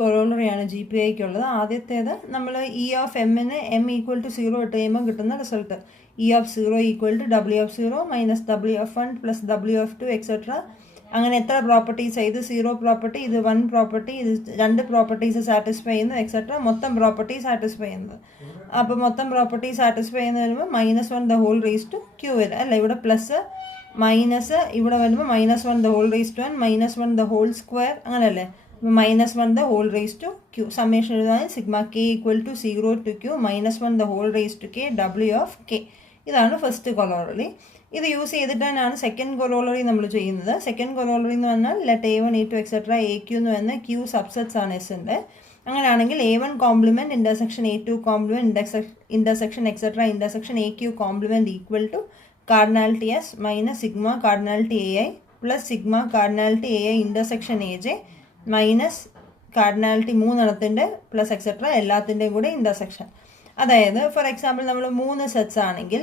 കൊറോളറിയാണ് G P ഐക്കുള്ളത്. ആദ്യത്തേത് നമ്മൾ ഇ ഓഫ് എമ്മിന് എം ഈക്വൽ ടു 0 ഇട്ട് കഴിയുമ്പോൾ കിട്ടുന്ന result E of 0 equal to W of 0 minus W of 1 plus W of 2 etcetera. അങ്ങനെ എത്ര പ്രോപ്പർട്ടീസ്, ഇത് 0 പ്രോപ്പർട്ടി, ഇത് 1 പ്രോപ്പർട്ടി, ഇത് 2 പ്രോപ്പർട്ടീസ് സാറ്റിസ്ഫൈ ചെയ്യുന്നു എക്സെട്ര, മൊത്തം പ്രോപ്പർട്ടി സാറ്റിസ്ഫൈ ചെയ്യുന്നത്. അപ്പോൾ മൊത്തം പ്രോപ്പർട്ടി സാറ്റിസ്ഫൈ ചെയ്യുന്ന വരുമ്പോൾ -1 the whole raise to Q വരും അല്ല. ഇവിടെ പ്ലസ് മൈനസ് ഇവിടെ വരുമ്പോൾ -1 the whole raise to 1 -1 the whole square അങ്ങനെയല്ലേ. -1 the whole raise to Q. Summation എഴുതാൻ sigma K equal to 0 to Q -1 the whole raise to K W of K. ഇതാണ് first corollary. ഇത് use ചെയ്തിട്ടാണ് second corollary നമ്മൾ ചെയ്യുന്നത്. Second corollary എന്ന് പറഞ്ഞാൽ let A1 A2 etcetera AQ എന്ന് പറയുന്ന ക്യൂ സബ്സെറ്റ്സ് ആണ് എസിൻ്റെ. അങ്ങനെയാണെങ്കിൽ A1 complement intersection A2 complement intersection etcetera intersection AQ complement equal to cardinality S minus sigma cardinality AI plus sigma cardinality AI intersection AJ minus cardinality മൂന്നെണ്ണത്തിൻ്റെ plus etcetera എല്ലാത്തിൻ്റെയും കൂടെ intersection. അതായത് for example നമ്മൾ 3 sets ആണെങ്കിൽ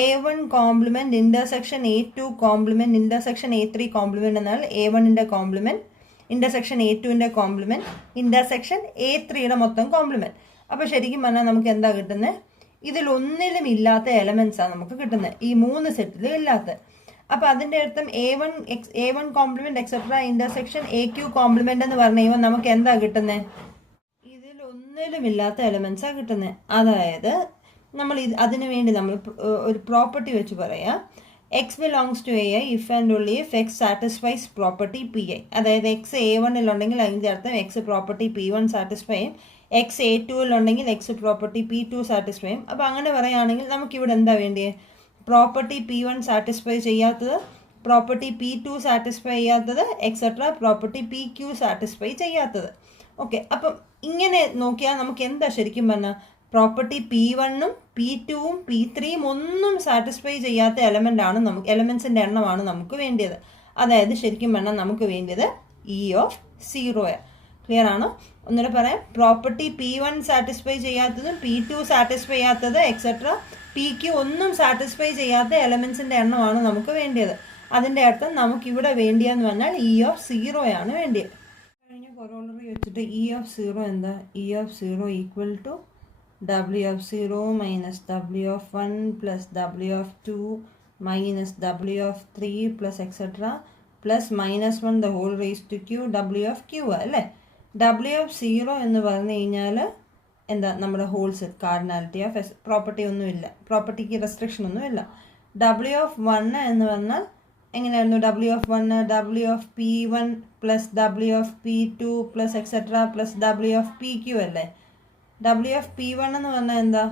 A1 complement intersection A2 complement intersection A3 compliment എന്നാൽ A1ൻ്റെ compliment intersection A2ൻ്റെ compliment intersection A3യുടെ മൊത്തം compliment. അപ്പോൾ ശരിക്കും പറഞ്ഞാൽ നമുക്ക് എന്താ കിട്ടുന്നത്? ഇതിലൊന്നിലും ഇല്ലാത്ത എലമെൻറ്റ്സാണ് നമുക്ക് കിട്ടുന്നത്, ഈ 3 സെറ്റിലും ഇല്ലാത്ത. അപ്പോൾ അതിൻ്റെ അർത്ഥം A1 compliment etcetera intersection AQ compliment എന്ന് പറഞ്ഞു കഴിയുമ്പോൾ നമുക്ക് എന്താ കിട്ടുന്നത്? ഇതിലൊന്നിലും ഇല്ലാത്ത എലമെൻറ്റ്സാണ് കിട്ടുന്നത്. അതായത് നമ്മൾ അതിനു വേണ്ടി നമ്മൾ ഒരു പ്രോപ്പർട്ടി വെച്ച് പറയാം, X belongs to AI if and only if X satisfies property PI. അതായത് എക്സ് A1-ലുണ്ടെങ്കിൽ അതിൻ്റെ അർത്ഥം എക്സ് പ്രോപ്പർട്ടി P1 സാറ്റിസ്ഫൈ ചെയ്യും, എക്സ് A2-ലുണ്ടെങ്കിൽ എക്സ് പ്രോപ്പർട്ടി P2 സാറ്റിസ്ഫൈ ചെയ്യും. അപ്പോൾ അങ്ങനെ പറയുകയാണെങ്കിൽ നമുക്കിവിടെ എന്താ വേണ്ടിയത്? പ്രോപ്പർട്ടി P1 സാറ്റിസ്ഫൈ ചെയ്യാത്തത്, പ്രോപ്പർട്ടി P2 സാറ്റിസ്ഫൈ ചെയ്യാത്തത് എക്സെട്ര പ്രോപ്പർട്ടി PQ സാറ്റിസ്ഫൈ ചെയ്യാത്തത്. ഓക്കെ, അപ്പം ഇങ്ങനെ നോക്കിയാൽ നമുക്ക് എന്താ ശരിക്കും പറഞ്ഞാൽ പ്രോപ്പർട്ടി P1-ഉം P2-ഉം P3-യും ഒന്നും സാറ്റിസ്ഫൈ ചെയ്യാത്ത എലമെൻസിൻ്റെ എണ്ണമാണ് നമുക്ക് വേണ്ടിയത്. അതായത് ശരിക്കും പറഞ്ഞാൽ നമുക്ക് വേണ്ടിയത് E ഓഫ് 0. ക്ലിയർ ആണോ? ഒന്നുകൂടെ പറയാം, പ്രോപ്പർട്ടി P1 സാറ്റിസ്ഫൈ ചെയ്യാത്തതും P2 സാറ്റിസ്ഫൈ ചെയ്യാത്തത് എക്സെട്ര PQ ഒന്നും സാറ്റിസ്ഫൈ ചെയ്യാത്ത എലമെൻസിൻ്റെ എണ്ണമാണ് നമുക്ക് വേണ്ടിയത്. അതിൻ്റെ അർത്ഥം നമുക്കിവിടെ വേണ്ടിയെന്ന് പറഞ്ഞാൽ E ഓഫ് 0 ആണ് വേണ്ടിയത്. കഴിഞ്ഞ കൊറോളറി വെച്ചിട്ട് E ഓഫ് 0 എന്താ? E of 0 equal to W of 0 minus W of 1 plus W of 2 minus W of 3 plus etc. plus -1 the whole raised to Q W of Q അല്ലേ. W of 0 എന്ന് പറഞ്ഞു കഴിഞ്ഞാൽ എന്താ? നമ്മുടെ whole set cardinality of S. Property ഒന്നുമില്ല, പ്രോപ്പർട്ടിക്ക് restriction ഒന്നുമില്ല. W of 1 എന്ന് പറഞ്ഞാൽ എങ്ങനെയായിരുന്നു? W of 1 W of P1 plus W of P2 plus etc. plus W of PQ അല്ലേ. W of P1 എന്ന് പറഞ്ഞാൽ എന്താ?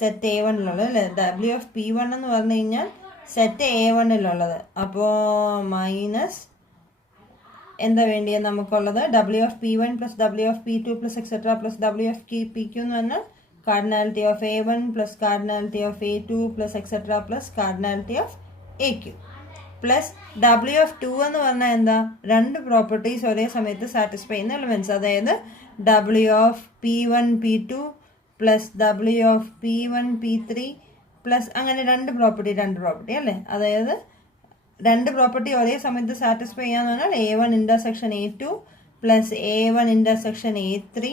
സെറ്റ് A1-ലുള്ളത് അല്ലേ. W of P1 എന്ന് പറഞ്ഞു കഴിഞ്ഞാൽ സെറ്റ് A1-ലുള്ളത്. അപ്പോൾ മൈനസ് എന്താ വേണ്ടിയത് നമുക്കുള്ളത്? W of P1 plus W of P2 plus etcetera plus W of PQ എന്ന് പറഞ്ഞാൽ cardinality of A1 plus cardinality of A2 plus etcetera plus cardinality of AQ plus W of 2 എന്ന് പറഞ്ഞാൽ എന്താ? 2 properties ഒരേ സമയത്ത് സാറ്റിസ്ഫൈ ചെയ്യുന്ന elements. അതായത് W of P1 P2 plus W of P1 P3 plus അങ്ങനെ 2 പ്രോപ്പർട്ടി അല്ലേ. അതായത് 2 പ്രോപ്പർട്ടി ഒരേ സമയത്ത് സാറ്റിസ്ഫൈ ചെയ്യാന്ന് പറഞ്ഞാൽ A1 intersection A2 plus A1 intersection A3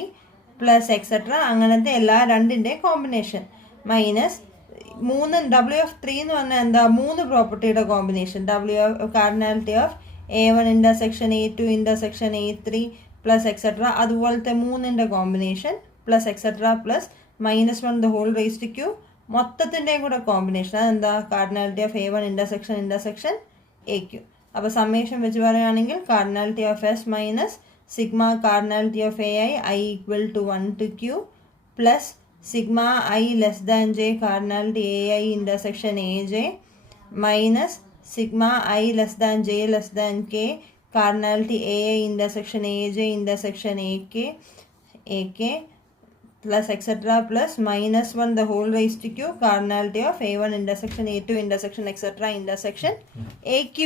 plus etcetera അങ്ങനത്തെ എല്ലാ 2ൻ്റെ കോമ്പിനേഷൻ മൈനസ് 3 W of 3 എന്ന് പറഞ്ഞാൽ എന്താ? 3 പ്രോപ്പർട്ടിയുടെ combination. W of cardinality of A1 intersection A2 intersection A3 plus etcetera അതുപോലത്തെ 3ൻ്റെ combination plus etcetera plus -1 the whole raise to Q മൊത്തത്തിൻ്റെയും കൂടെ കോമ്പിനേഷൻ. അതെന്താ? Cardinality of A1 intersection AQ. അപ്പോൾ സമ്മേഷൻ വെച്ച് പറയുകയാണെങ്കിൽ cardinality of S minus sigma cardinality of I equal to 1 to Q plus sigma I less than J cardinality AI intersection AJ minus sigma I less than J less than K cardinality AI intersection AJ intersection AK plus etcetera plus -1 the whole raise to Q cardinality of A1 intersection A2 intersection etcetera intersection AQ.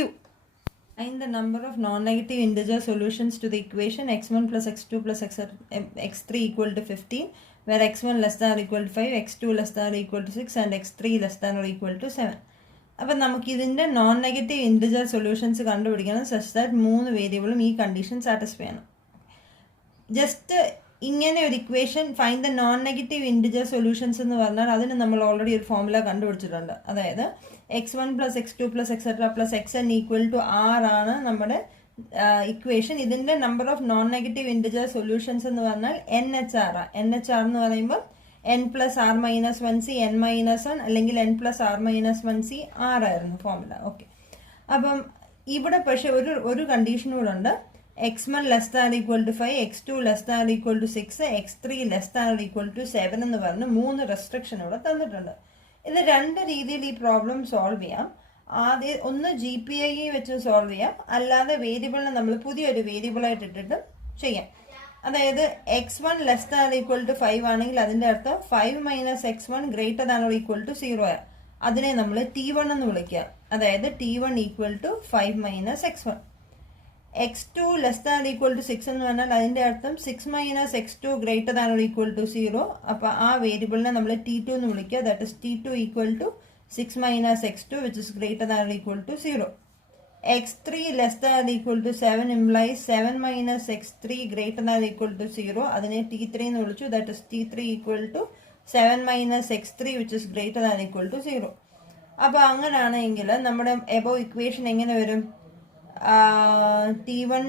Find the number of non-negative integer solutions to the equation x1 plus x2 plus x3 equal to 15 where x1 less than or equal to 5, x2 less than or equal to 6 and x3 less than or equal to 7. അപ്പം നമുക്ക് ഇതിൻ്റെ non negative integer solutions കണ്ടുപിടിക്കണം such that 3 വേരിയബിളും ഈ condition satisfy ചെയ്യണം. Just ഇങ്ങനെ ഒരു equation find the non negative integer solutions എന്ന് പറഞ്ഞാൽ അതിന് നമ്മൾ ഓൾറെഡി ഒരു ഫോർമുല കണ്ടുപിടിച്ചിട്ടുണ്ട്. അതായത് x1 plus x2 plus etcetera plus xn equal to r ആണ് നമ്മുടെ ഇക്വേഷൻ. ഇതിന്റെ number of non negative integer solutions എന്ന് പറഞ്ഞാൽ NHR. NHR എന്ന് പറയുമ്പോൾ n plus R minus 1c n minus 1 അല്ലെങ്കിൽ n plus R minus 1c r ആയിരുന്നു formula. Okay, അപ്പം ഇവിടെ പക്ഷെ ഒരു കണ്ടീഷൻ കൂടെ ഉണ്ട്. x1 less than equal to 5, x2 less than equal to 6, x3 less than equal to 7 എന്ന് പറഞ്ഞ് 3 റെസ്ട്രിക്ഷൻ ഇവിടെ തന്നിട്ടുണ്ട്. ഇത് രണ്ട് രീതിയിൽ ഈ പ്രോബ്ലം സോൾവ് ചെയ്യാം. ആദ്യം ഒന്ന് GPI വെച്ച് സോൾവ് ചെയ്യാം, അല്ലാതെ വേരിയബിളിനെ നമ്മൾ പുതിയൊരു വേരിയബിളായിട്ട് ഇട്ടിട്ട് ചെയ്യാം. അതായത് x1 less than equal to 5 ആണെങ്കിൽ അതിൻ്റെ അർത്ഥം 5 minus x1 greater than or equal to 0. അതിനെ നമ്മൾ T1 എന്ന് വിളിക്കുക. അതായത് T1 equal to 5 minus x1. x2 less than equal to 6 എന്ന് പറഞ്ഞാൽ അതിൻ്റെ അർത്ഥം 6 minus x2 greater than or equal to 0. അപ്പോൾ ആ വേരിയബിളിനെ നമ്മൾ T2 എന്ന് വിളിക്കുക. That is T2 equal to 6 minus x2 which is greater than or equal to 0. x3 less than equal to 7 implies 7 minus x3 greater than equal to 0. അതിനെ T3 എന്ന് വിളിച്ചു. That is T3 equal to 7 minus x3 which is greater than equal to 0. അപ്പോൾ അങ്ങനെയാണെങ്കിൽ നമ്മുടെ above equation എങ്ങനെ വരും? T1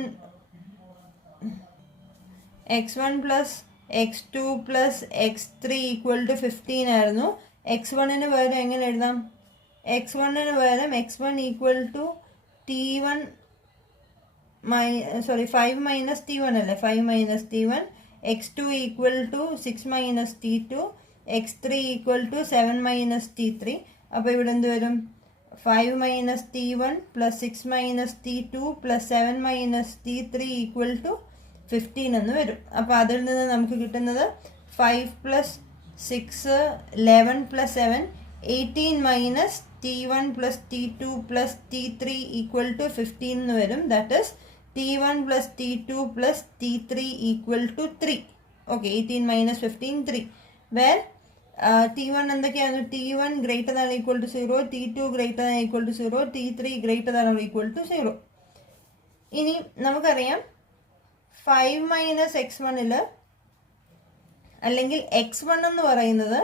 x1 plus x2 plus x3 equal to 15 ആയിരുന്നു. x1ന് പകരം എങ്ങനെ എഴുതാം? x1ന് പകരം x1 equal to T1 5 minus T1 അല്ലേ, 5 minus T1. x2 equal to 6 minus T2, x3 equal to 7 minus T3. അപ്പോൾ ഇവിടെ എന്ത് വരും? 5 minus T1 plus 6 minus T2 plus 7 minus T3 equal to 15 എന്ന് വരും. അപ്പോൾ അതിൽ നിന്ന് നമുക്ക് കിട്ടുന്നത് 5 plus 6 11 plus 7 18 minus T1 plus T2 plus T3 equal to 15 എന്ന് വരും. That is T1 plus T2 plus T3 equal to 3. Okay, 18 minus 15 3. Where T1 എന്തൊക്കെയാണ്? T1 greater than equal to 0, T2 greater than equal to 0, T3 greater than equal to 0. ഇനി നമുക്കറിയാം 5 minus x1 അല്ലെങ്കിൽ x1 എന്ന് പറയുന്നത്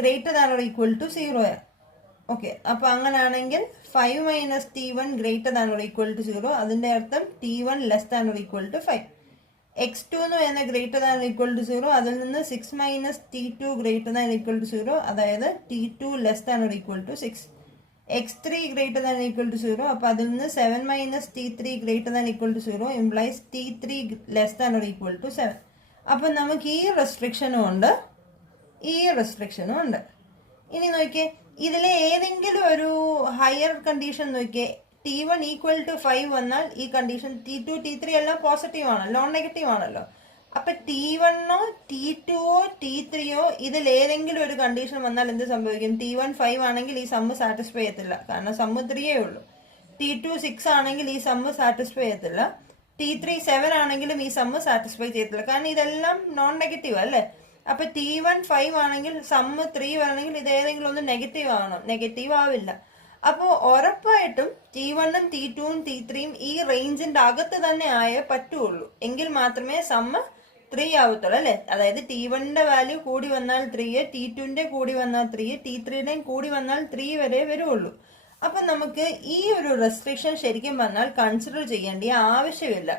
greater than equal to 0. Okay, അപ്പോൾ അങ്ങനെയാണെങ്കിൽ 5 minus T1 greater than equal to 0. അതിൻ്റെ അർത്ഥം T1 less than equal to 5. x2 എന്ന് പറയുന്ന ഗ്രേറ്റർ ദാൻ ഈക്വൽ ടു 0. അതിൽ നിന്ന് 6 minus T2 greater than equal to 0. അതായത് T2 less than equal to 6. x3 greater than equal to 0. അപ്പോൾ അതിൽ നിന്ന് 7 minus T3 greater than equal to 0 implies T3 less than equal to 7. അപ്പം നമുക്ക് ഈ റെസ്ട്രിക്ഷനും ഉണ്ട്, ഈ റെസ്ട്രിക്ഷനും ഉണ്ട്. ഇനി നോക്കിയേ, ഇതിലെ ഏതെങ്കിലും ഒരു ഹയർ കണ്ടീഷൻ നോക്കിയേ, T1 ഈക്വൽ ടു 5 വന്നാൽ ഈ കണ്ടീഷൻ T2 T3 എല്ലാം പോസിറ്റീവ് ആണ്, നോൺ നെഗറ്റീവ് ആണല്ലോ. അപ്പം T1ഓ T2ഓ T3ഓ ഇതിൽ ഏതെങ്കിലും ഒരു കണ്ടീഷൻ വന്നാൽ എന്ത് സംഭവിക്കും? T1 5 ആണെങ്കിൽ ഈ സമ്മ് സാറ്റിസ്ഫൈ ചെയ്യത്തില്ല, കാരണം സമ്മ് 3 ഉള്ളൂ. T2 6 ആണെങ്കിൽ ഈ സമ്മ് സാറ്റിസ്ഫൈ ചെയ്യത്തില്ല. T3 7 ആണെങ്കിലും ഈ സമ്മ് സാറ്റിസ്ഫൈ ചെയ്യത്തില്ല, കാരണം ഇതെല്ലാം നോൺ നെഗറ്റീവ് അല്ലേ. അപ്പൊ T1 5 ആണെങ്കിൽ സമ്മ് 3 വരണമെങ്കിൽ ഇത് ഏതെങ്കിലും ഒന്ന് നെഗറ്റീവ് ആവണം, നെഗറ്റീവ് ആവില്ല. അപ്പോൾ ഉറപ്പായിട്ടും T1ഉം T2ഉം T3യും ഈ റേഞ്ചിന്റെ അകത്ത് തന്നെ ആയേ പറ്റുള്ളൂ, എങ്കിൽ മാത്രമേ സമ്മ് 3 ആവത്തുള്ളൂ അല്ലേ. അതായത് T1ന്റെ വാല്യൂ കൂടി വന്നാൽ 3, T2ന്റെ കൂടി വന്നാൽ 3, T3യുടെയും കൂടി വന്നാൽ 3 വരെ വരുള്ളൂ. അപ്പൊ നമുക്ക് ഈ ഒരു റെസ്ട്രിക്ഷൻ ശരിക്കും പറഞ്ഞാൽ കൺസിഡർ ചെയ്യേണ്ട ആവശ്യമില്ല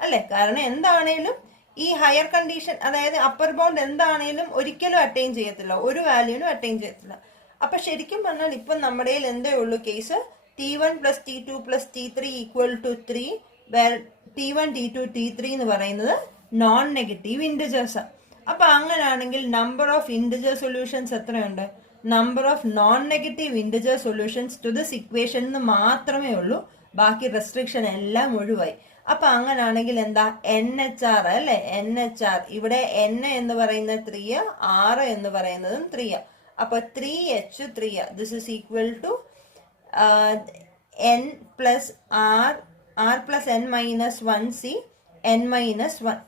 അല്ലെ. കാരണം എന്താണേലും ഈ ഹയർ കണ്ടീഷൻ, അതായത് അപ്പർ ബൗണ്ട് എന്താണേലും ഒരിക്കലും അറ്റൈൻ ചെയ്യത്തില്ല, ഒരു വാല്യൂനും അറ്റൈൻ ചെയ്യത്തില്ല. അപ്പൊ ശരിക്കും പറഞ്ഞാൽ ഇപ്പം നമ്മുടെ എന്തേ ഉള്ളൂ case, T1 plus T2 plus T3 equal to 3, where T1 T2 T3 എന്ന് പറയുന്നത് നോൺ നെഗറ്റീവ് ഇൻറ്റിജേഴ്സ്. അപ്പൊ അങ്ങനെയാണെങ്കിൽ നമ്പർ ഓഫ് ഇൻറ്റിജർ സൊല്യൂഷൻസ് എത്രയുണ്ട്? Number of non negative integer solutions to this equation എന്ന് മാത്രമേ ഉള്ളൂ, ബാക്കി റെസ്ട്രിക്ഷൻ എല്ലാം ഒഴിവായി. അപ്പൊ അങ്ങനെയാണെങ്കിൽ എന്താ? NHR അല്ലെ, NHR. ഇവിടെ N എന്ന് പറയുന്നത് 3, R എന്ന് പറയുന്നതും 3. അപ്പൊ 3H3. This is equal to N plus R plus N minus 1C, N minus 1.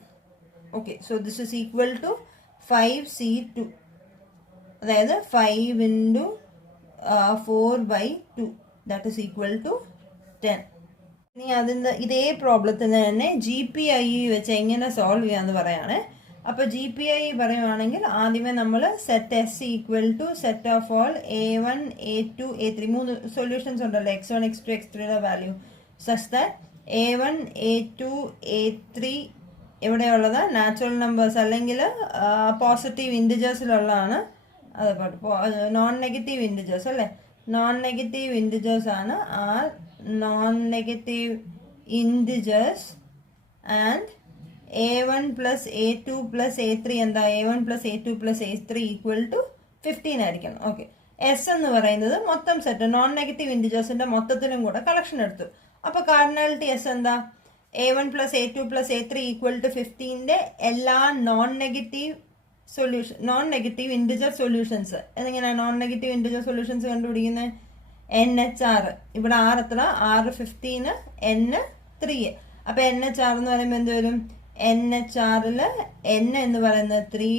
Okay, so this is equal to 5C2. അതായത് 5 into 4/2, that is equal to 10. ഇനി അതിൻ്റെ ഇതേ പ്രോബ്ലത്തിന് തന്നെ GPI വെച്ച് എങ്ങനെ സോൾവ് ചെയ്യാമെന്ന് പറയാണ്. അപ്പോൾ GPI പറയുവാണെങ്കിൽ ആദ്യമേ നമ്മൾ set S equal to set of all A1 A2 A3 3 solutions ഉണ്ടല്ലോ, x1 x2 x3യുടെ value such that A1 A2 A3 എവിടെയുള്ളത് നാച്ചുറൽ നമ്പേഴ്സ് അല്ലെങ്കിൽ പോസിറ്റീവ് ഇൻറ്റിജേഴ്സിലുള്ളതാണ്. അത് നോൺ നെഗറ്റീവ് ഇൻറ്റിജേഴ്സ് അല്ലേ, നോൺ നെഗറ്റീവ് ഇൻറ്റിജേഴ്സ് ആണ്. ആ non negative integers and A1 plus A2 plus A3 എന്താ, A1 plus A2 plus A3 equal to 15 ആയിരിക്കണം. Okay, S എന്ന് പറയുന്നത് മൊത്തം സെറ്റ് നോൺ നെഗറ്റീവ് ഇൻറ്റിജേഴ്സിന്റെ മൊത്തത്തിലും കൂടെ കളക്ഷൻ എടുത്തു. അപ്പോൾ കാർഡിനാലിറ്റി എസ് എന്താ, A1 plus A2 plus A3 equal to 15ന്റെ എല്ലാ non negative solution non negative integer solutions. എങ്ങനെയാണ് നോൺ നെഗറ്റീവ് ഇൻറ്റിജർ സൊല്യൂഷൻസ് കണ്ടുപിടിക്കുന്നത്? NH6, ഇവിടെ R എത്ര, R 15, N 3. അപ്പോൾ NH6 എന്ന് പറയുമ്പോൾ എന്ത് വരും, NH6ൽ N എന്ന് പറയുന്നത് 3,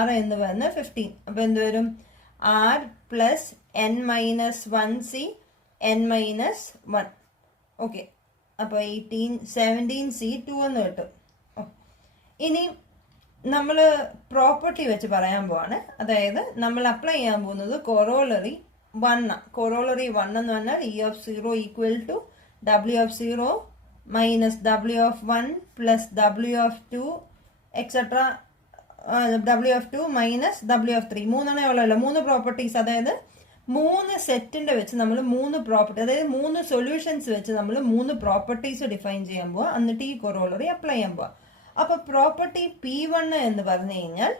R എന്ന് പറയുന്നത് 15. അപ്പോൾ എന്ത് വരും, R plus N minus 1C N minus 1. Okay, അപ്പോൾ 17C2 എന്ന് കിട്ടും. ഇനി നമ്മൾ പ്രോപ്പർട്ടി വെച്ച് പറയാൻ പോവാണ്. അതായത് നമ്മൾ അപ്ലൈ ചെയ്യാൻ പോകുന്നത് കൊറോളറി 1. കൊറോളറി 1 എന്ന് പറഞ്ഞാൽ E of 0 equal to W of 0 minus W of 1 plus W of 2 etcetera W of 2 minus W of 3. 3 ഉള്ളല്ലോ, 3 പ്രോപ്പർട്ടീസ്. അതായത് 3 സെറ്റിന്റെ വെച്ച് നമ്മൾ 3 പ്രോപ്പർട്ടി, അതായത് 3 സൊല്യൂഷൻസ് വെച്ച് നമ്മൾ 3 പ്രോപ്പർട്ടീസ് ഡിഫൈൻ ചെയ്യാൻ പോവാ. എന്നിട്ട് ഈ കൊറോളറി അപ്ലൈ ചെയ്യാൻ പോവാ. അപ്പൊ പ്രോപ്പർട്ടി P1 എന്ന് പറഞ്ഞു കഴിഞ്ഞാൽ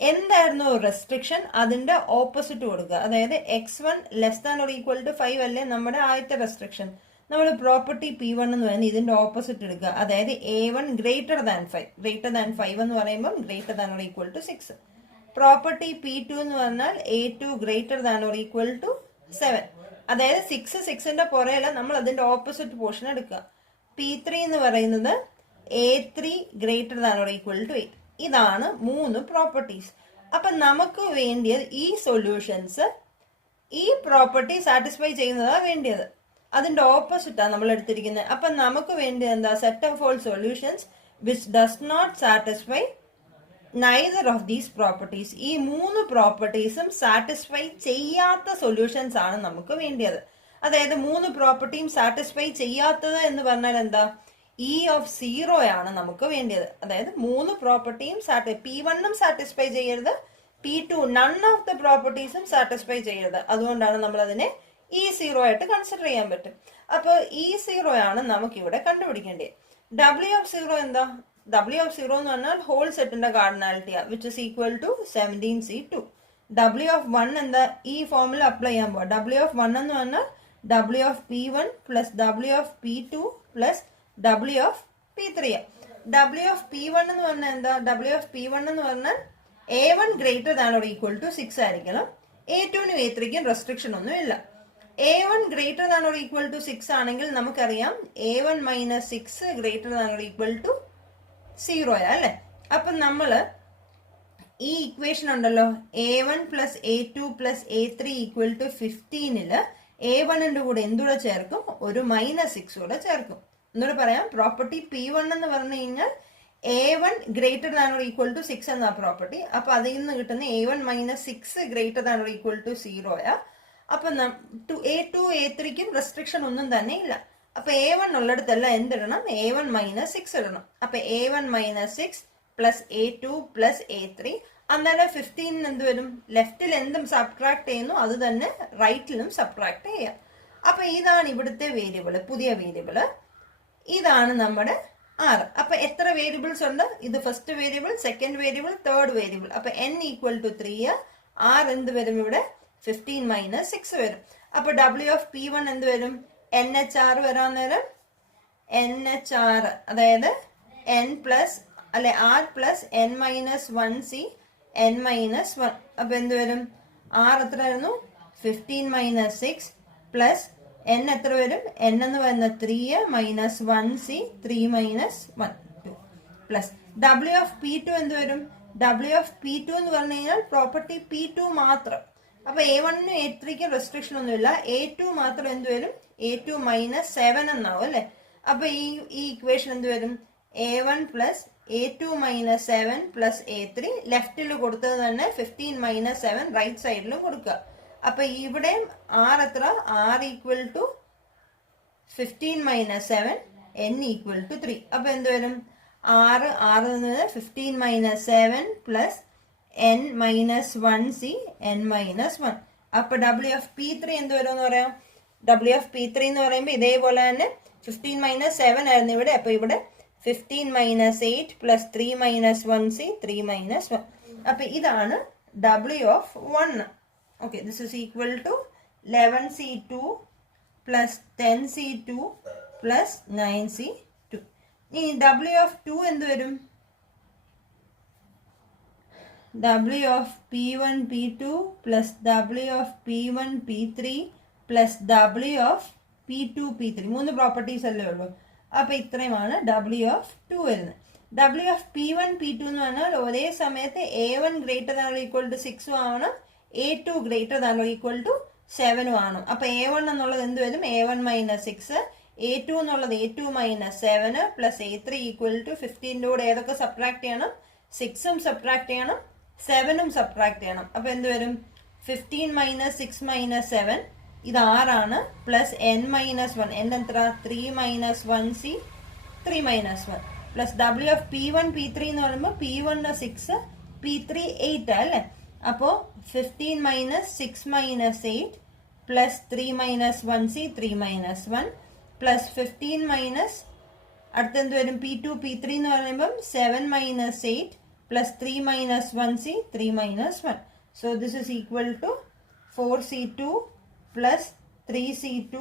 എന്തായിരുന്നു റെസ്ട്രിക്ഷൻ, അതിന്റെ ഓപ്പോസിറ്റ് കൊടുക്കുക. അതായത് x1 less than or equal to 5 അല്ലേ നമ്മുടെ ആദ്യത്തെ റെസ്ട്രിക്ഷൻ. നമ്മൾ പ്രോപ്പർട്ടി P1 എന്ന് പറയുന്നത് ഇതിന്റെ ഓപ്പോസിറ്റ് എടുക്കുക. അതായത് A1 greater than 5. Greater than 5 എന്ന് പറയുമ്പോൾ greater than or equal to 6. Property P2 എന്ന് പറഞ്ഞാൽ A2 greater than or equal to 7. അതായത് 6ന്റെ പുറയല്ല, നമ്മൾ അതിന്റെ ഓപ്പോസിറ്റ് പോർഷൻ എടുക്കുക. P3 എന്ന് പറയുന്നത് A3 greater than or equal to 8. ഇതാണ് 3 പ്രോപ്പർട്ടീസ്. അപ്പൊ നമുക്ക് വേണ്ടിയത് ഈ സൊല്യൂഷൻസ് ഈ പ്രോപ്പർട്ടി സാറ്റിസ്ഫൈ ചെയ്യുന്നതാണ് വേണ്ടിയത്. അതിന്റെ ഓപ്പോസിറ്റാണ് നമ്മൾ എടുത്തിരിക്കുന്നത്. അപ്പൊ നമുക്ക് വേണ്ടി എന്താ, set of all solutions which does not satisfy neither of these properties. ഈ 3 പ്രോപ്പർട്ടീസും സാറ്റിസ്ഫൈ ചെയ്യാത്ത സൊല്യൂഷൻസ് ആണ് നമുക്ക് വേണ്ടിയത്. അതായത് 3 പ്രോപ്പർട്ടിയും സാറ്റിസ്ഫൈ ചെയ്യാത്തത് എന്ന് പറഞ്ഞാൽ എന്താ, E of 0 ആണ് നമുക്ക് വേണ്ടിയത്. അതായത് 3 പ്രോപ്പർട്ടിയും P1 സാറ്റിസ്ഫൈ ചെയ്യരുത്, P2 നൺ ഓഫ് ദ പ്രോപ്പർട്ടീസും സാറ്റിസ്ഫൈ ചെയ്യരുത്. അതുകൊണ്ടാണ് നമ്മൾ അതിനെ E0 ആയിട്ട് കൺസിഡർ ചെയ്യാൻ പറ്റും. അപ്പോൾ E0 ആണ് നമുക്ക് ഇവിടെ കണ്ടുപിടിക്കേണ്ടത്. W of 0 എന്താ, W of 0 എന്ന് പറഞ്ഞാൽ ഹോൾ സെറ്റിന്റെ കാർഡിനാലിറ്റിയാ, which is equal to 17C2. W of 1 എന്താ, ഈ ഫോർമുല അപ്ലൈ ചെയ്യാൻ പോവാ. W of 1 എന്ന് പറഞ്ഞാൽ W of P1 plus W of P2 plus W of P3. W of P1 എന്ന് പറഞ്ഞാൽ എന്താ, W of P1 എന്ന് പറഞ്ഞാൽ A1 greater than or equal to 6 ആയിരിക്കണം. A2നും A3ക്കും റെസ്ട്രിക്ഷൻ ഒന്നും ഇല്ല. A1 greater than or equal to 6 ആണെങ്കിൽ നമുക്കറിയാം A1 minus 6 greater than or equal to 0 അല്ലേ. അപ്പൊ നമ്മള് ഈ ഇക്വേഷൻ ഉണ്ടല്ലോ, A1 plus A2 plus A3 equal to 15ല് A1ന്റെ കൂടെ എന്തുകൂടെ ചേർക്കും, ഒരു -6 കൂടെ ചേർക്കും. എന്നോട് പറയാം, പ്രോപ്പർട്ടി P1 എന്ന് പറഞ്ഞു കഴിഞ്ഞാൽ A1 greater than or equal to 6 എന്ന പ്രോപ്പർട്ടി. അപ്പൊ അതിൽ നിന്ന് കിട്ടുന്ന A1 minus 6 greater than or equal to 0. അപ്പൊ A2 A3ക്കും റെസ്ട്രിക്ഷൻ ഒന്നും തന്നെ ഇല്ല. അപ്പൊ A1 ഉള്ളിടത്തെല്ലാം എന്തിടണം, A1 മൈനസ് 6 ഇടണം. അപ്പൊ A1 minus 6 plus A2 plus A3. അന്നേരം 15 എന്ത് വരും, ലെഫ്റ്റിൽ എന്തും സബ്ട്രാക്ട് ചെയ്യുന്നു അത് തന്നെ റൈറ്റിലും സബ്ട്രാക്ട് ചെയ്യാം. അപ്പൊ ഇതാണ് ഇവിടുത്തെ വേരിയബിള്, പുതിയ വേരിയബിള്. ഇതാണ് നമ്മുടെ R. അപ്പൊ എത്ര വേരിയബിൾസ് ഉണ്ട്, ഇത് first variable, second variable, third variable. അപ്പൊ N ഈക്വൽ ടു 3. R എന്ത് വരും ഇവിടെ, 15 മൈനസ് 6 വരും. അപ്പൊ W of P1 എന്ത് വരും, NH6 വരാൻ നേരം NH6, അതായത് N പ്ലസ് അല്ലെ R plus N minus 1C N minus 1. അപ്പൊ എന്ത് വരും, R എത്ര ആയിരുന്നു, 15 മൈനസ് 6 പ്ലസ് N എത്ര വരും, N എന്ന് പറയുന്ന 3 minus 1C 3 minus 1 2 plus W of P2 എന്ത് വരും, W of P2 എന്ന് പറഞ്ഞു കഴിഞ്ഞാൽ പ്രോപ്പർട്ടി P2 മാത്രം. അപ്പൊ A1നും A3ക്കും റെസ്ട്രിക്ഷൻ ഒന്നുമില്ല. A2 മാത്രം എന്ത് വരും, A2 മൈനസ് 7 എന്നാവും അല്ലെ. അപ്പോൾ ഈ ഇക്വേഷൻ എന്ത് വരും? A1 plus A2 minus 7 plus A3. ലെഫ്റ്റിൽ കൊടുത്തത് തന്നെ 15 മൈനസ് 7 റൈറ്റ് സൈഡിലും കൊടുക്കുക. അപ്പൊ ഇവിടെ R എത്ര? R equal to 15 minus 7, N equal to 3. അപ്പൊ എന്ത് വരും? R എന്നത് 15 minus 7 plus N minus 1C N minus 1. അപ്പൊ WF_P3 എന്ത് വരും എന്ന് പറയാം? WF_P3 എന്ന് പറയുമ്പോൾ ഇതേപോലെ തന്നെ 15 മൈനസ് 7 ആയിരുന്നു ഇവിടെ. അപ്പൊ ഇവിടെ 15 minus 8 plus 3 minus 1C 3 minus 1. അപ്പൊ ഇതാണ് W_1. Okay, this is equal to 11C2 plus 10C2 plus 9C2. ഇനി W_2 എന്ത് വരും? W_P1 P2 plus W_P1 P3 plus W_P2 P3. 3 properties അല്ലേ ഉള്ളൂ. അപ്പൊ ഇത്രയുമാണ് W_2 വരുന്നത്. W_P1 P2 എന്ന് പറഞ്ഞാൽ ഒരേ സമയത്ത് A1 greater than or equal to 6 ആവണം, A2 greater than or equal to 7 ആണ്. അപ്പൊ A1 എന്നുള്ളത് എന്ത് വരും? A1 മൈനസ് 6, A2 എന്നുള്ളത് A2 minus 7 plus A3 equal to 15ന്റെ കൂടെ ഏതൊക്കെ സബ്ട്രാക്ട് ചെയ്യണം? 6ഉം സബ്ട്രാക്ട് ചെയ്യണം, 7ഉം സബ്ട്രാക്ട് ചെയ്യണം. അപ്പൊ എന്ത് വരും? 15 മൈനസ് 6 മൈനസ് 7 ഇത് 6 ആണ്, പ്ലസ് N മൈനസ് 1. N എത്ര? 3 minus 1C 3 minus 1 plus W_P1 P3 എന്ന് പറയുമ്പോൾ P1 6, P3 8 അല്ലേ? അപ്പോൾ 15 minus 6 minus 8 plus 3 minus 1C 3 minus 1 plus 15 minus അടുത്തെന്ത് വരും? P2 P3 എന്ന് പറയുമ്പം 7 minus 8 plus 3 minus 1C 3 minus 1. So this is equal to 4C2 plus 3C2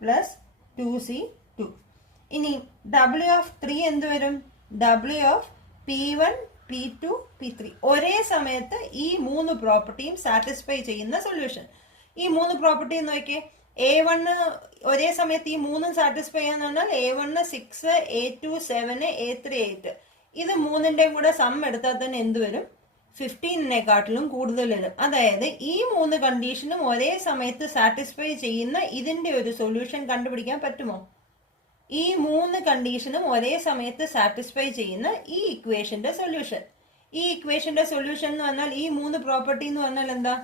plus 2C2. ഇനി W_3 എന്ത് വരും? W_P1 P2 P3. ഒരേ സമയത്ത് ഈ 3 പ്രോപ്പർട്ടിയും സാറ്റിസ്ഫൈ ചെയ്യുന്ന സൊല്യൂഷൻ. ഈ 3 പ്രോപ്പർട്ടി എന്ന് നോക്കിയേ. A1 ഒരേ സമയത്ത് ഈ 3 സാറ്റിസ്ഫൈ ചെയ്യാന്ന് പറഞ്ഞാൽ A1 6, A2 7, A3 8. ഇത് 3ന്റെയും കൂടെ സം എടുത്താൽ തന്നെ എന്ത് വരും? 15നെക്കാട്ടിലും കൂടുതൽ വരും. അതായത് ഈ 3 കണ്ടീഷനും ഒരേ സമയത്ത് സാറ്റിസ്ഫൈ ചെയ്യുന്ന ഇതിന്റെ ഒരു സൊല്യൂഷൻ കണ്ടുപിടിക്കാൻ പറ്റുമോ? ഈ 3 കണ്ടീഷനും ഒരേ സമയത്ത് സാറ്റിസ്ഫൈ ചെയ്യുന്ന ഈ ഇക്വേഷന്റെ സൊല്യൂഷൻ. ഈ ഇക്വേഷന്റെ സൊല്യൂഷൻ എന്ന് പറഞ്ഞാൽ ഈ 3 പ്രോപ്പർട്ടി എന്ന് പറഞ്ഞാൽ എന്താ?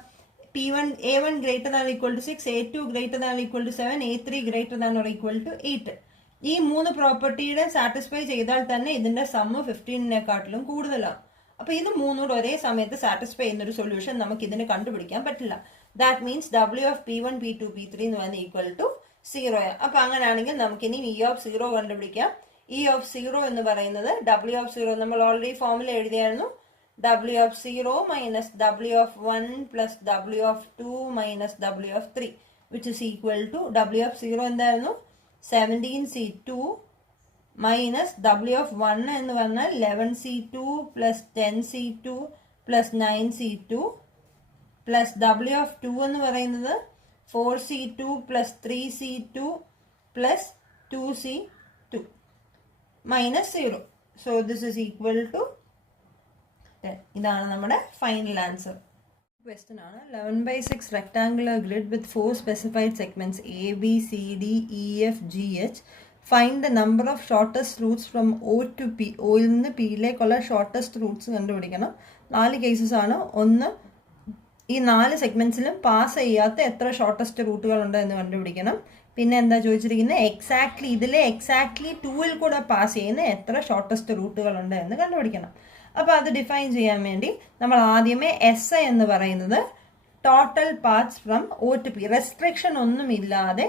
A1 greater than equal to 6, A2 greater than equal to 7, A3 greater than or equal to 8. ഈ 3 പ്രോപ്പർട്ടിയുടെ സാറ്റിസ്ഫൈ ചെയ്താൽ തന്നെ ഇതിന്റെ സമ്മ് 15നെക്കാട്ടിലും കൂടുതലാണ്. അപ്പൊ ഇത് 3 കൂടെ ഒരേ സമയത്ത് സാറ്റിസ്ഫൈ ചെയ്യുന്ന ഒരു സൊല്യൂഷൻ നമുക്ക് ഇതിന് കണ്ടുപിടിക്കാൻ പറ്റില്ല. That means W_P1 P2 P3 എന്ന് പറയുന്നത് ഈക്വൽ ടു 0. അപ്പൊ അങ്ങനെയാണെങ്കിൽ നമുക്കിനി E_0 കണ്ടുപിടിക്കാം. E_0 എന്ന് പറയുന്നത് W_0 നമ്മൾ ഓൾറെഡി ഫോമിൽ എഴുതിയായിരുന്നു. W_0 minus W_1 plus W_2 minus W_3 which is equal to W_0 എന്തായിരുന്നു? 17C2 മൈനസ് W_1 എന്ന് പറഞ്ഞാൽ 11C2 plus 10C2 plus 9C2 plus W_2 എന്ന് പറയുന്നത് 4C2 plus 3C2 plus 2C2 minus 0. So this is equal to 10. ഇതാണ് നമ്മുടെ final answer. Question ആണ് 11/6 rectangular grid with 4 specified segments A, B, C, D, E, F, G, H. Find the number of shortest routes from O to P. Oയിൽ നിന്ന് Pയിലേക്കുള്ള shortest Roots കണ്ടുപിടിക്കണം. 4 cases ആണ്. ഒന്ന്, ഈ 4 സെഗ്മെന്റ്സിലും pass ചെയ്യാത്ത എത്ര ഷോർട്ടസ്റ്റ് റൂട്ടുകളുണ്ട് എന്ന് കണ്ടുപിടിക്കണം. പിന്നെ എന്താ ചോദിച്ചിരിക്കുന്നത്? എക്സാക്ട്ലി ഇതിലെ എക്സാക്ട്ലി 2ൽ കൂടെ പാസ് ചെയ്യുന്ന എത്ര ഷോർട്ടസ്റ്റ് റൂട്ടുകളുണ്ട് എന്ന് കണ്ടുപിടിക്കണം. അപ്പോൾ അത് ഡിഫൈൻ ചെയ്യാൻ വേണ്ടി നമ്മൾ ആദ്യമേ SI എന്ന് പറയുന്നത് total paths from O to P. Restriction ഒന്നുമില്ലാതെ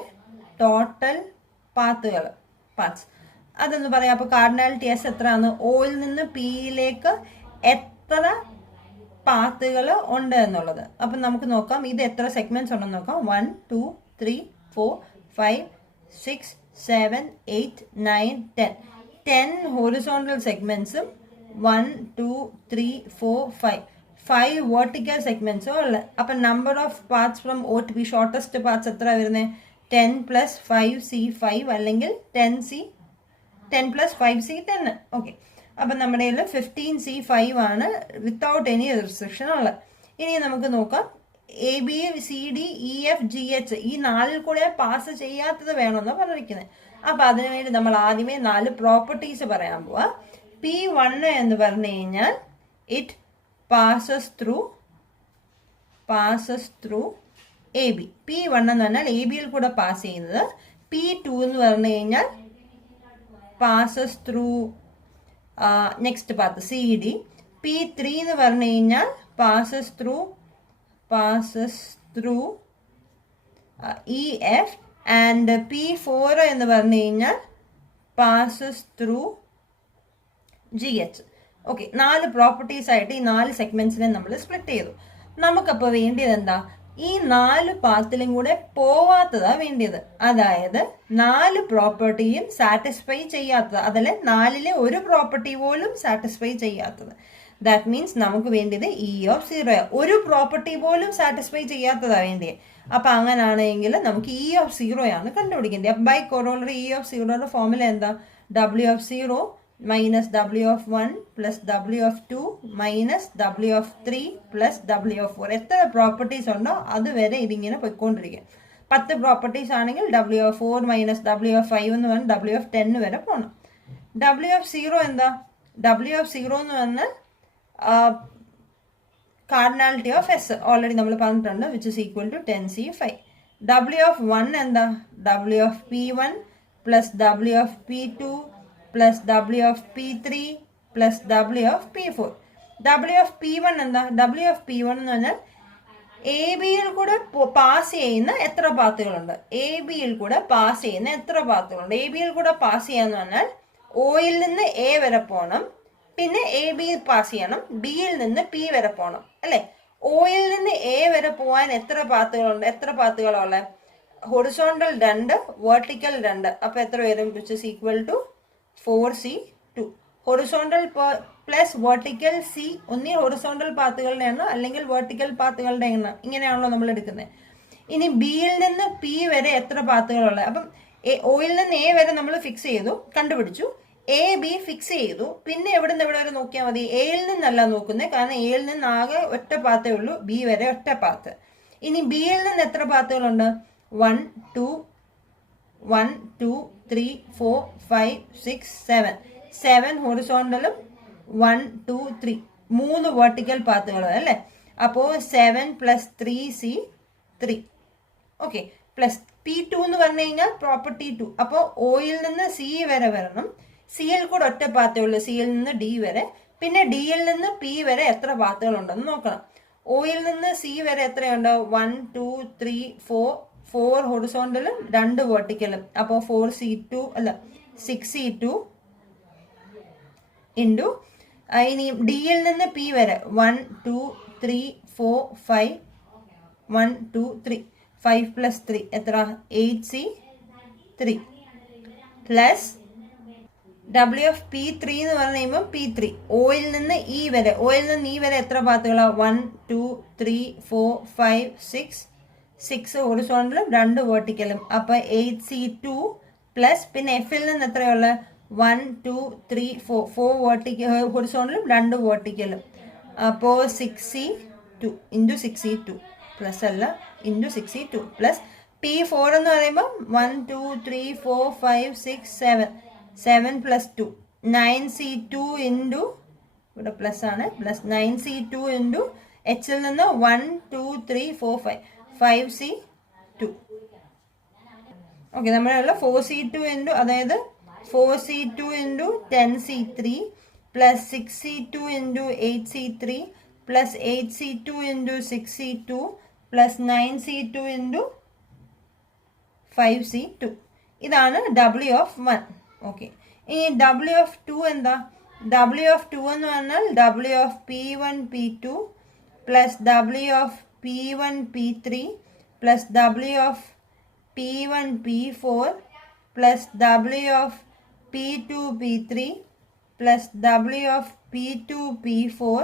ടോട്ടൽ പാത്ത്സ് അതെന്ന് പറയാം. അപ്പോൾ കാർഡിനാലിറ്റി S എത്രയാണ്? Oയിൽ നിന്ന് Pയിലേക്ക് എത്ര പാത്തുകൾ ഉണ്ട് എന്നുള്ളത്. അപ്പം നമുക്ക് നോക്കാം ഇത് എത്ര സെഗ്മെന്റ്സ് ഉണ്ടെന്ന് നോക്കാം. 1 2 3 4 5 6 7 8 9 10 ഹോറിസോണ്ടൽ സെഗ്മെന്റ്സും 1 2 3 4 5 വെർട്ടിക്കൽ സെഗ്മെന്റ്സും ഉള്ളത്. അപ്പം number of paths from O to P shortest paths എത്ര വരുന്നത്? 10 പ്ലസ് 5C5 അല്ലെങ്കിൽ 10 പ്ലസ് 5C 10. ഓക്കെ, അപ്പം നമ്മുടെ 15C5 ആണ് വിത്തൗട്ട് എനി റെസ്ട്രിക്ഷൻ ഉള്ളത്. ഇനി നമുക്ക് നോക്കാം AB CD EF GH ഈ 4ൽ കൂടെ പാസ് ചെയ്യാത്തത് വേണമെന്നാണ് പറഞ്ഞിരിക്കുന്നത്. അപ്പം അതിനുവേണ്ടി നമ്മൾ ആദ്യമേ 4 പ്രോപ്പർട്ടീസ് പറയാൻ പോവാം. P1 എന്ന് പറഞ്ഞു കഴിഞ്ഞാൽ it passes through AB. P1 എന്ന് പറഞ്ഞാൽ AB-യിൽ കൂടെ പാസ് ചെയ്യുന്നത്. P2 എന്ന് പറഞ്ഞു കഴിഞ്ഞാൽ passes through next path CD. P3 എന്ന് പറഞ്ഞു കഴിഞ്ഞാൽ passes through EF. And P4 എന്ന് പറഞ്ഞു കഴിഞ്ഞാൽ passes through GH. Okay, 4 properties ആയിട്ട് ഈ 4 സെഗ്മെന്റ്സിനെ നമ്മൾ സ്പ്ലിറ്റ് ചെയ്തു. നമുക്കപ്പോൾ വേണ്ടിയത് എന്താ? ഈ 4 പാത്തിലും കൂടെ പോവാത്തതാ വേണ്ടിയത്. അതായത് 4 പ്രോപ്പർട്ടിയും സാറ്റിസ്ഫൈ ചെയ്യാത്തത്, അതല്ല 4-ലെ ഒരു പ്രോപ്പർട്ടി പോലും സാറ്റിസ്ഫൈ ചെയ്യാത്തത്. ദാറ്റ് മീൻസ് നമുക്ക് വേണ്ടിയത് E0. ഒരു പ്രോപ്പർട്ടി പോലും സാറ്റിസ്ഫൈ ചെയ്യാത്തതാ വേണ്ടിയത്. അപ്പൊ അങ്ങനാണെങ്കിൽ നമുക്ക് E0 ആണ് കണ്ടുപിടിക്കേണ്ടത്. ബൈ കൊറോളറി E0യുടെ ഫോർമുല എന്താ? W0 minus W1 plus W2 minus W3 plus W4. എത്ര പ്രോപ്പർട്ടീസ് ഉണ്ടോ അതുവരെ ഇതിങ്ങനെ പോയിക്കൊണ്ടിരിക്കും. 10 പ്രോപ്പർട്ടീസ് ആണെങ്കിൽ W4 minus W5 എന്ന് പറഞ്ഞാൽ W10 വരെ പോകണം. W0 എന്താ? W0 എന്ന് പറഞ്ഞാൽ cardinality of S ഓൾറെഡി നമ്മൾ പറഞ്ഞിട്ടുണ്ട്, which is equal to 10C5. W1 എന്താ? W of P1 plus W of P2 plus W of P3 plus W of P4. W of P1 എന്താ? W of P1 എന്ന് പറഞ്ഞാൽ AB-യിൽ കൂടെ pass ചെയ്യുന്ന എത്ര പാത്തുകളുണ്ട്? AB-യിൽ കൂടെ പാസ് ചെയ്യുന്ന എത്ര പാത്തുകളുണ്ട്? AB-യിൽ കൂടെ പാസ് ചെയ്യാന്ന് പറഞ്ഞാൽ Oയിൽ നിന്ന് A വരെ പോകണം, പിന്നെ AB പാസ് ചെയ്യണം, Bയിൽ നിന്ന് P വരെ പോകണം അല്ലെ? Oയിൽ നിന്ന് A വരെ പോകാൻ എത്ര പാത്തുകളുണ്ട്? എത്ര പാത്തുകളുള്ള? Horizontal 2, vertical 2. അപ്പൊ എത്ര വരും? Which is equal to 4C2. Horizontal plus vertical C. ഒന്നി ഹൊറിസോണ്ടൽ പാത്തുകളുടെ എണ്ണം അല്ലെങ്കിൽ വെർട്ടിക്കൽ പാത്തുകളുടെ എണ്ണം, ഇങ്ങനെയാണല്ലോ നമ്മൾ എടുക്കുന്നത്. ഇനി Bയിൽ നിന്ന് P വരെ എത്ര പാത്തുകളുള്ളത്? അപ്പം Oയിൽ നിന്ന് A വരെ നമ്മൾ ഫിക്സ് ചെയ്തു, കണ്ടുപിടിച്ചു. AB ഫിക്സ് ചെയ്തു. പിന്നെ എവിടെ നിന്ന് എവിടെ വരെ നോക്കിയാൽ മതി? Aയിൽ നിന്നല്ല നോക്കുന്നത്, കാരണം Aയിൽ നിന്ന് ആകെ ഒറ്റ പാത്തേ ഉള്ളൂ, B വരെ ഒറ്റ പാത്ത്. ഇനി Bയിൽ നിന്ന് എത്ര പാത്തുകളുണ്ട്? 1, 2, 3, 4, 5, 6, 7. 7 ഹൊറിസോണ്ടലും 1, 2, 3 3 വെർട്ടിക്കൽ പാത്തുകളും അല്ലേ? അപ്പോൾ 7 + 3C3. ഓക്കെ, പ്ലസ് P2 എന്ന് പറഞ്ഞു കഴിഞ്ഞാൽ പ്രോപ്പർട്ടി 2. അപ്പോൾ Oയിൽ നിന്ന് C വരെ വരണം. സിയിൽ കൂടെ ഒറ്റ പാത്തേ ഉള്ളൂ, സിയിൽ നിന്ന് D വരെ. പിന്നെ Dയിൽ നിന്ന് P വരെ എത്ര പാത്തുകളുണ്ടെന്ന് നോക്കണം. Oയിൽ നിന്ന് C വരെ എത്രയുണ്ട്? 1, 2, 3, 4 ഹൊറിസോണ്ടലും 2 വെർട്ടിക്കലും. അപ്പോൾ 4C2 അല്ല 6C2 ഇൻറ്റു ഇനി Dയിൽ നിന്ന് P വരെ 1, 2, 3, 4, 5 1, 2, 3 5 + 3 എത്ര? 8C3 plus W of P3 എന്ന് പറഞ്ഞു കഴിയുമ്പോൾ P3 Oയിൽ നിന്ന് E വരെ. Oയിൽ നിന്ന് E വരെ എത്ര പാത്തുകളാണ്? 1, 2, 3, 4, 5, 6 ഹൊറിസോണ്ടലും 2 വെർട്ടിക്കലും. അപ്പൊ 8C2 പ്ലസ് പിന്നെ Fൽ നിന്ന് എത്രയുള്ള? 1, 2, 3, 4 വെർട്ടിക്കൽ ഹൊറിസോണ്ടലും 2 വെർട്ടിക്കലും. അപ്പോ 6C2 ഇൻറ്റു 6C2 പ്ലസ് അല്ല ഇൻറ്റു 6C2 പ്ലസ് P4 എന്ന് പറയുമ്പോൾ 1, 2, 3, 4, 5, 6, 7 + 2 9C2 ഇൻറ്റു ഇവിടെ പ്ലസ് ആണ്, പ്ലസ് 9C2 ഇൻറ്റു Hൽ നിന്ന് 1, 2, 3, 4, 5C2. ഓക്കെ, നമ്മളുള്ള 4C2 ഇൻറ്റു അതായത് 4C2 into 10C3 plus 6C2 into 8C3 plus 8C2 into 6C2 plus 9C2 into 5C2. ഇതാണ് W of 1. Okay, ഇനി W of 2 എന്താ? W of 2 എന്ന് പറഞ്ഞാൽ W of P1 P2 plus W of P1 P3 plus W of P1 P4 plus W of P2 P3 plus W of P2 P4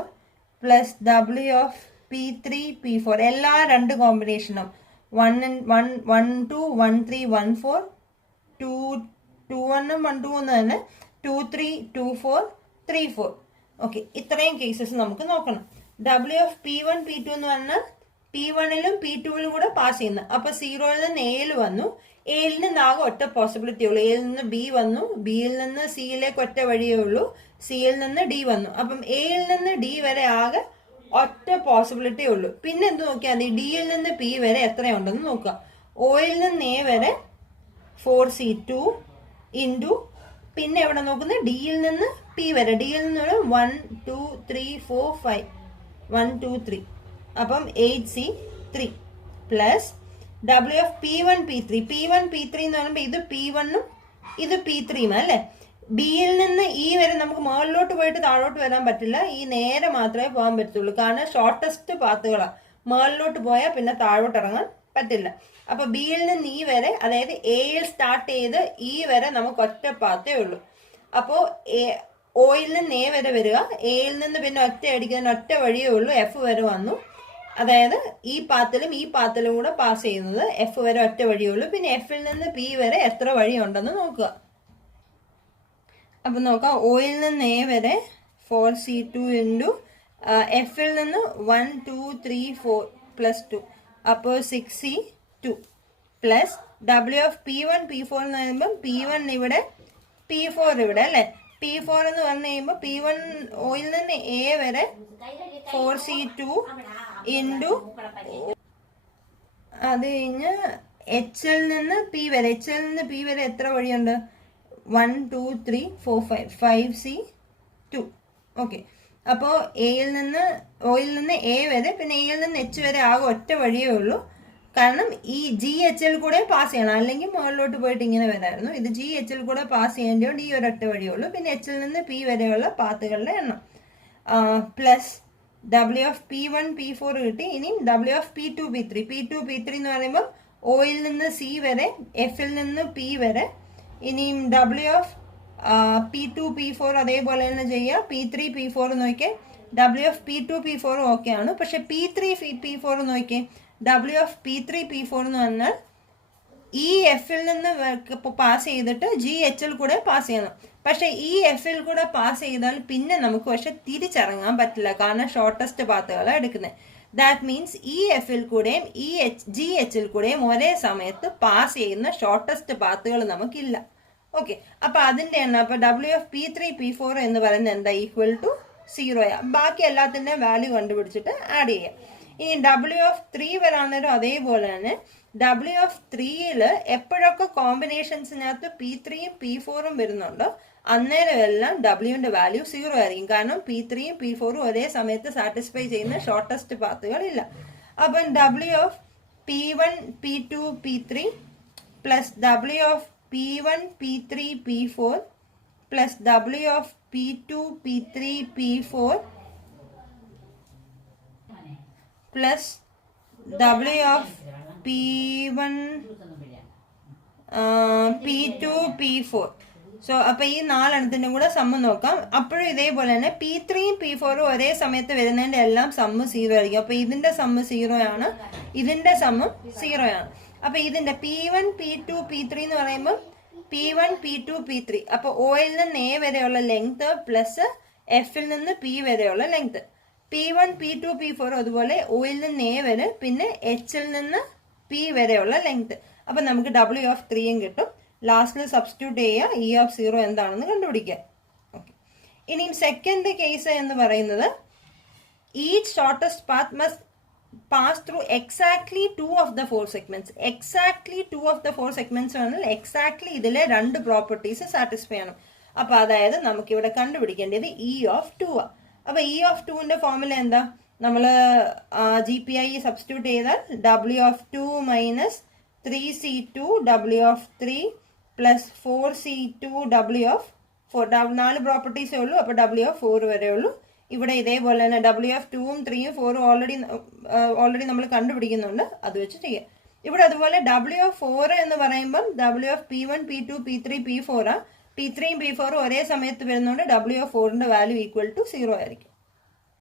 plus W of P3 P4 എല്ലാ 2 കോമ്പിനേഷനും 1, 2, 1, 3, 1, 4 2, 1 ഉം 1, 2 എന്ന് തന്നെ 2, 3, 2, 4 3, 4. Okay, ഇത്രയും cases നമുക്ക് നോക്കണം. W of P1 P2 എന്ന് പറഞ്ഞാൽ P1ലും P2ലും കൂടെ പാസ് ചെയ്യുന്നത്. അപ്പൊ 0ൽ നിന്ന് Aയിൽ വന്നു, എയിൽ നിന്ന് ആകെ ഒറ്റ പോസിബിലിറ്റി ഉള്ളൂ. എയിൽ നിന്ന് ബി വന്നു, ബിയിൽ നിന്ന് സിയിലേക്ക് ഒറ്റ വഴിയേ ഉള്ളൂ, സിയിൽ നിന്ന് ഡി വന്നു. അപ്പം എയിൽ നിന്ന് ഡി വരെ ആകെ ഒറ്റ പോസിബിലിറ്റി ഉള്ളൂ. പിന്നെ എന്ത് നോക്കിയാൽ മതി, ഡിയിൽ നിന്ന് പി വരെ എത്രയുണ്ടെന്ന് നോക്കുക. ഒയിൽ നിന്ന് എ വരെ 4c2 ഇൻറ്റു പിന്നെ എവിടെ നോക്കുന്നത്, ഡിയിൽ നിന്ന് പി വരെ, ഡിയിൽ നിന്ന് 1 2 3 4 5 1 2 3 അപ്പം 8c3 പ്ലസ് P1P3 എന്ന് പറയുമ്പോൾ ഇത് P1ഉം ഇത് P3ഉം അല്ലേ. ബിയിൽ നിന്ന് ഇ വരെ നമുക്ക് മുകളിലോട്ട് പോയിട്ട് താഴോട്ട് വരാൻ പറ്റില്ല, ഈ നേരെ മാത്രമേ പോകാൻ പറ്റത്തുള്ളൂ, കാരണം ഷോർട്ടസ്റ്റ് പാത്തുകളാണ്. മുകളിലോട്ട് പോയാൽ പിന്നെ താഴോട്ട് ഇറങ്ങാൻ പറ്റില്ല. അപ്പൊ ബിയിൽ നിന്ന് ഇ വരെ, അതായത് എയിൽ സ്റ്റാർട്ട് ചെയ്ത് ഇ വരെ നമുക്ക് ഒറ്റ പാത്തേ ഉള്ളൂ. അപ്പോൾ ഒയിൽ നിന്ന് എ വരെ വരിക, എയിൽ നിന്ന് പിന്നെ ഒറ്റ അടിക്കുന്നതിന് ഒറ്റ വഴിയേ ഉള്ളൂ, എഫ് വരെ വന്നു. അതായത് ഈ പാത്തിലും ഈ പാത്തിലും കൂടെ പാസ് ചെയ്യുന്നത് എഫ് വരെ ഒറ്റ വഴിയേ ഉള്ളൂ. പിന്നെ എഫിൽ നിന്ന് പി വരെ എത്ര വഴിയുണ്ടെന്ന് നോക്കുക. അപ്പം നോക്കാം, ഒയിൽ നിന്ന് എ വരെ 4c2 ഇൻറ്റു എഫിൽ നിന്ന് 1 2 3 4 പ്ലസ് 2 അപ്പോൾ 6c2 plus W of P1 എന്ന് പറയുമ്പോൾ P1 ഇവിടെ P4 ഇവിടെ അല്ലേ. P4 എന്ന് പറഞ്ഞു കഴിയുമ്പോൾ P1 ഒയിൽ നിന്ന് എ വരെ 4c2 ഇൻറ്റു അത് കഴിഞ്ഞ് എച്ചിൽ നിന്ന് പി വരെ എത്ര വഴിയുണ്ട്, 1 2 3 4 5 5c2. ഓക്കെ, അപ്പോൾ ഒയിൽ നിന്ന് എ വരെ പിന്നെ എയിൽ നിന്ന് എച്ച് വരെ ആകെ ഒറ്റ വഴിയേ ഉള്ളൂ, കാരണം ഈ ജി എച്ച് എൽ കൂടെ പാസ് ചെയ്യണം, അല്ലെങ്കിൽ മുകളിലോട്ട് പോയിട്ട് ഇങ്ങനെ വരായിരുന്നു. ഇത് ജി എച്ച് എൽ കൂടെ പാസ് ചെയ്യേണ്ടതുകൊണ്ട് ഈ ഒരൊറ്റ വഴിയേ ഉള്ളൂ. പിന്നെ എച്ചിൽ നിന്ന് പി വരെയുള്ള പാത്തുകളുടെ എണ്ണം plus W of P1 P4 കിട്ടി. ഇനി W ഓഫ് P2 P3 എന്ന് പറയുമ്പോൾ ഒയിൽ നിന്ന് സി വരെ, എഫിൽ നിന്ന് പി വരെ. ഇനിയും W ഓഫ് P2 P4 അതേപോലെ തന്നെ ചെയ്യുക. P3 P4 നോക്കിയേ, W of P2 P4 okay ആണ്. പക്ഷെ P3 P4 നോക്കിയേ, W ഓഫ് P3 P4 എന്ന് പറഞ്ഞാൽ ഈ എഫിൽ നിന്ന് പാസ് ചെയ്തിട്ട് ജി എച്ച് എൽ കൂടെ പാസ് ചെയ്യണം. പക്ഷെ ഈ എഫിൽ കൂടെ പാസ് ചെയ്താൽ പിന്നെ നമുക്ക് പക്ഷെ തിരിച്ചിറങ്ങാൻ പറ്റില്ല, കാരണം ഷോർട്ടസ്റ്റ് പാത്തുകളാണ് എടുക്കുന്നത്. ദാറ്റ് മീൻസ് ഈ എഫിൽ കൂടെയും ഈ ജി എച്ചിൽ കൂടെയും ഒരേ സമയത്ത് പാസ് ചെയ്യുന്ന ഷോർട്ടസ്റ്റ് പാത്തുകൾ നമുക്കില്ല. ഓക്കെ, അപ്പൊ അതിന്റെ എണ്ണം, അപ്പൊ W ഓഫ് P3 P4 എന്ന് പറയുന്നത് എന്താ, ഈക്വൽ ടു 0. ബാക്കി എല്ലാത്തിൻ്റെയും വാല്യൂ കണ്ടുപിടിച്ചിട്ട് ആഡ് ചെയ്യാം. ഇനി W ഓഫ് 3 വരാന്നേരം അതേപോലെ തന്നെ W ഓഫ് 3യിൽ എപ്പോഴൊക്കെ കോമ്പിനേഷൻസിനകത്ത് P3യും P4ഉം വരുന്നുണ്ടോ അന്നേരം എല്ലാം Wന്റെ വാല്യൂ 0 ആയിരിക്കും, കാരണം P3യും P4ഉം ഒരേ സമയത്ത് സാറ്റിസ്ഫൈ ചെയ്യുന്ന ഷോർട്ടസ്റ്റ് പാത്തുകൾ ഇല്ല. അപ്പം W of P1 P2 P3 plus W of P1 P3 P4 plus W of P2 P3 P4 plus W of P1 P2 P4. So അപ്പൊ ഈ 4 എണ്ണത്തിന്റെ കൂടെ സമ്മ് നോക്കാം. അപ്പോഴും ഇതേപോലെ തന്നെ P3യും P4ഉം ഒരേ സമയത്ത് വരുന്നതിന്റെ എല്ലാം സമ്മ് 0 ആയിരിക്കും. അപ്പൊ ഇതിന്റെ സമ്മ് 0 ആണ്, ഇതിന്റെ സമ്മും 0 ആണ്. അപ്പൊ ഇതിന്റെ P1 P2 P3 എന്ന് പറയുമ്പോൾ P1 P2 P3, അപ്പൊ ഒയിൽ നിന്ന് എ വരെയുള്ള ലെങ്ത് പ്ലസ് എഫിൽ നിന്ന് പി വരെയുള്ള ലെങ്ത്. P1 P2 P4 അതുപോലെ ഒയിൽ നിന്ന് എ വരെ പിന്നെ എച്ചിൽ നിന്ന് പി വരെയുള്ള ലെങ്ത്. അപ്പൊ നമുക്ക് W ഓഫ് 3യും കിട്ടും. ലാസ്റ്റിൽ സബ്സ്റ്റിറ്റ്യൂട്ട് ചെയ്യുക, E ഓഫ് 0 എന്താണെന്ന് കണ്ടുപിടിക്കുക. ഓക്കെ, ഇനിയും സെക്കൻഡ് കേസ് എന്ന് പറയുന്നത് each shortest path must pass through exactly 2 of the 4 segments. Exactly 2 of the 4 segments ആണെങ്കിൽ എക്സാക്ട്ലി ഇതിലെ 2 പ്രോപ്പർട്ടീസ് സാറ്റിസ്ഫൈ ചെയ്യണം. അപ്പൊ അതായത് നമുക്കിവിടെ കണ്ടുപിടിക്കേണ്ടത് E ഓഫ് 2 ആ. അപ്പൊ E ഓഫ് 2ന്റെ ഫോർമുല എന്താ, നമ്മൾ GPI സബ്സ്റ്റിറ്റ്യൂട്ട് ചെയ്താൽ W of 2 minus 3c2 W of 3 plus 4c2 W of 4. 4 പ്രോപ്പർട്ടീസേ ഉള്ളൂ, അപ്പോൾ W ഓഫ് 4 വരെ ഉള്ളൂ. ഇവിടെ ഇതേപോലെ തന്നെ W ഓഫ് 2ഉം 3ഉം 4ഉം ഓൾറെഡി നമ്മൾ കണ്ടുപിടിക്കുന്നുണ്ട്, അത് വെച്ച് ചെയ്യാം. ഇവിടെ അതുപോലെ W ഓഫ് 4 എന്ന് പറയുമ്പം W of P1 P2 P3 P4 P3യും P4ഉം ഒരേ സമയത്ത് വരുന്നതുകൊണ്ട് W ഓഫ് 4ന്റെ വാല്യൂ ഈക്വൽ ടു 0 ആയിരിക്കും.